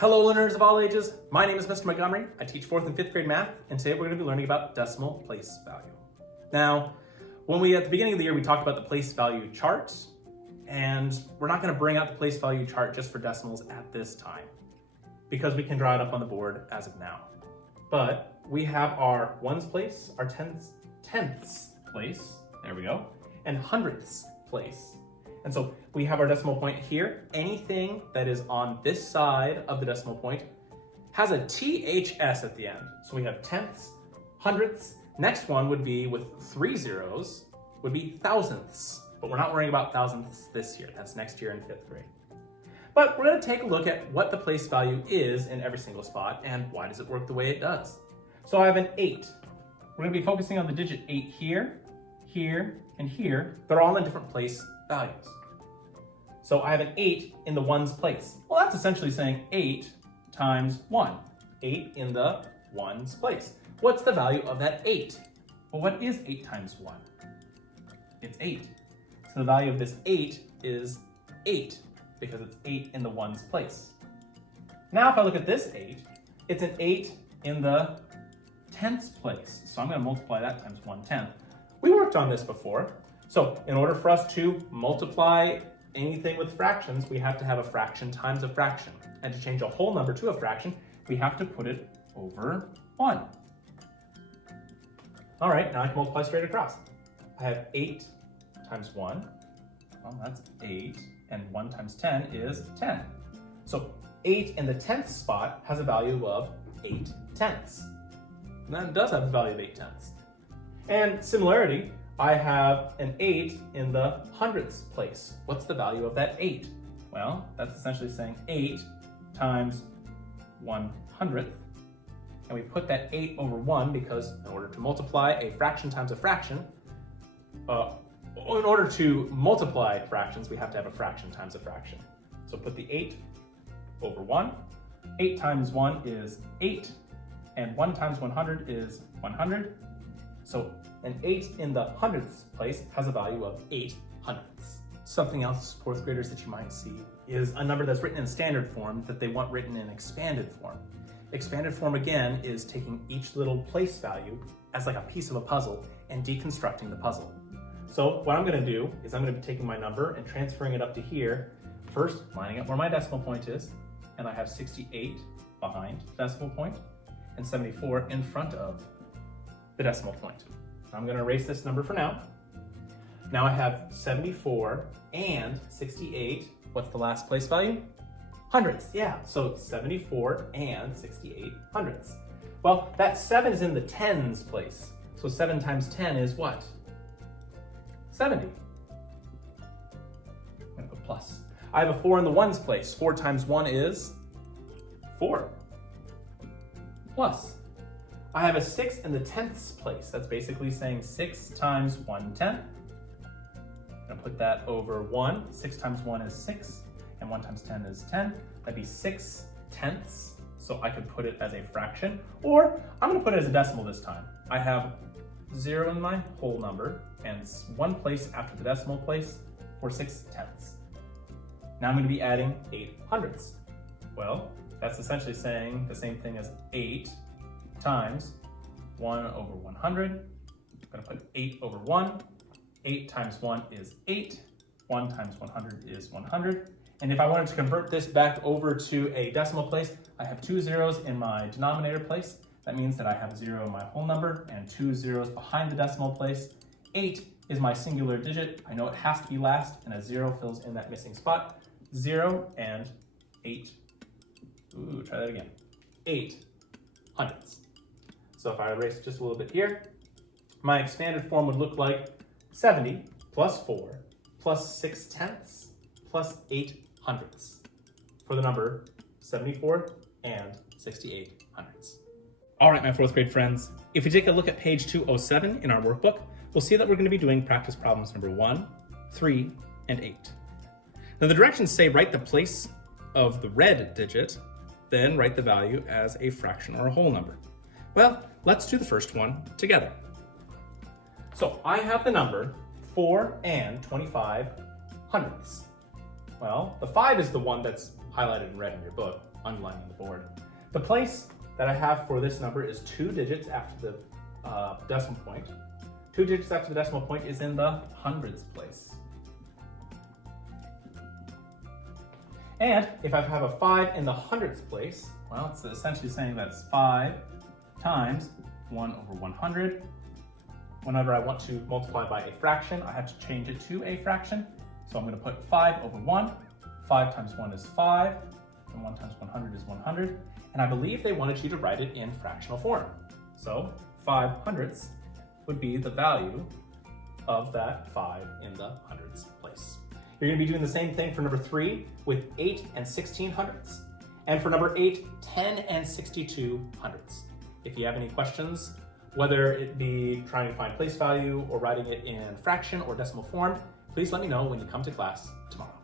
Hello learners of all ages, my name is Mr. Montgomery. I teach 4th and 5th grade math, and today we're going to be learning about decimal place value. Now, at the beginning of the year, we talked about the place value chart, and we're not going to bring out the place value chart just for decimals at this time, because we can draw it up on the board as of now. But we have our ones place, our tenths place, there we go, and hundredths place. And so we have our decimal point here. Anything that is on this side of the decimal point has a THS at the end. So we have tenths, hundredths. Next one would be with 3 zeros, would be thousandths. But we're not worrying about thousandths this year. That's next year in 5th grade. But we're going to take a look at what the place value is in every single spot and why does it work the way it does. So I have an 8. We're going to be focusing on the digit 8 here, here, and here. They're all in different place values. So I have an 8 in the ones place. Well, that's essentially saying 8 times 1. 8 in the ones place. What's the value of that 8? Well, what is 8 times 1? It's 8. So the value of this 8 is 8 because it's 8 in the ones place. Now if I look at this 8, it's an 8 in the tenths place. So I'm going to multiply that times 1/10. We worked on this before. So in order for us to multiply anything with fractions, we have to have a fraction times a fraction. And to change a whole number to a fraction, we have to put it over 1. All right, now I can multiply straight across. I have 8 times 1, well, that's 8, and 1 times 10 is 10. So 8 in the tenths spot has a value of 8 tenths. And that does have a value of 8 tenths. And similarity, I have an 8 in the hundredths place. What's the value of that 8? Well, that's essentially saying 8 times 1/100th. And we put that 8 over 1 because in order to multiply a fraction times a fraction, in order to multiply fractions, we have to have a fraction times a fraction. So put the 8 over 1. 8 times 1 is 8, and 1 times 100 is 100. So an 8 in the hundredths place has a value of 8 hundredths. Something else, 4th graders, that you might see is a number that's written in standard form that they want written in expanded form. Expanded form, again, is taking each little place value as like a piece of a puzzle and deconstructing the puzzle. So what I'm going to do is I'm going to be taking my number and transferring it up to here, first lining up where my decimal point is, and I have 68 behind the decimal point and 74 in front of the decimal point. I'm going to erase this number for now. Now I have 74 and 68. What's the last place value? Hundredths, yeah. So 74 and 68 hundredths. Well, that 7 is in the tens place. So 7 times 10 is what? 70. I'm going to put plus. I have a 4 in the ones place. 4 times 1 is 4. Plus. I have a 6 in the tenths place. That's basically saying 6 times 1/10. I'm going to put that over 1. 6 times 1 is 6, and 1 times 10 is 10. That'd be 6 tenths. So I could put it as a fraction, or I'm going to put it as a decimal this time. I have 0 in my whole number, and 1 place after the decimal place for 6 tenths. Now I'm going to be adding 8 hundredths. Well, that's essentially saying the same thing as 8 times 1 over 100. I'm going to put 8 over 1. 8 times 1 is 8. 1 times 100 is 100. And if I wanted to convert this back over to a decimal place, I have 2 zeros in my denominator place. That means that I have 0 in my whole number and 2 zeros behind the decimal place. 8 is my singular digit. I know it has to be last, and a 0 fills in that missing spot. 0 and 8. Ooh, try that again. 8 hundredths. So if I erase just a little bit here, my expanded form would look like 70 plus 4 plus 6 tenths plus 8 hundredths for the number 74 and 68 hundredths. All right, my 4th grade friends, if we take a look at page 207 in our workbook, we'll see that we're going to be doing practice problems number 1, 3, and 8. Now the directions say write the place of the red digit, then write the value as a fraction or a whole number. Well, let's do the first one together. So I have the number 4 and 25 hundredths. Well, the 5 is the one that's highlighted in red in your book. underlining the board. The place that I have for this number is 2 digits after the decimal point. 2 digits after the decimal point is in the hundreds place. And if I have a 5 in the hundredths place, well, it's essentially saying that's 5 times 1 over 100. Whenever I want to multiply by a fraction, I have to change it to a fraction. So I'm going to put 5 over 1. 5 times 1 is 5, and 1 times 100 is 100. And I believe they wanted you to write it in fractional form. So 5 hundredths would be the value of that 5 in the hundredths place. You're going to be doing the same thing for number 3 with 8 and 16 hundredths. And for number 8, 10 and 62 hundredths. If you have any questions, whether it be trying to find place value or writing it in fraction or decimal form, please let me know when you come to class tomorrow.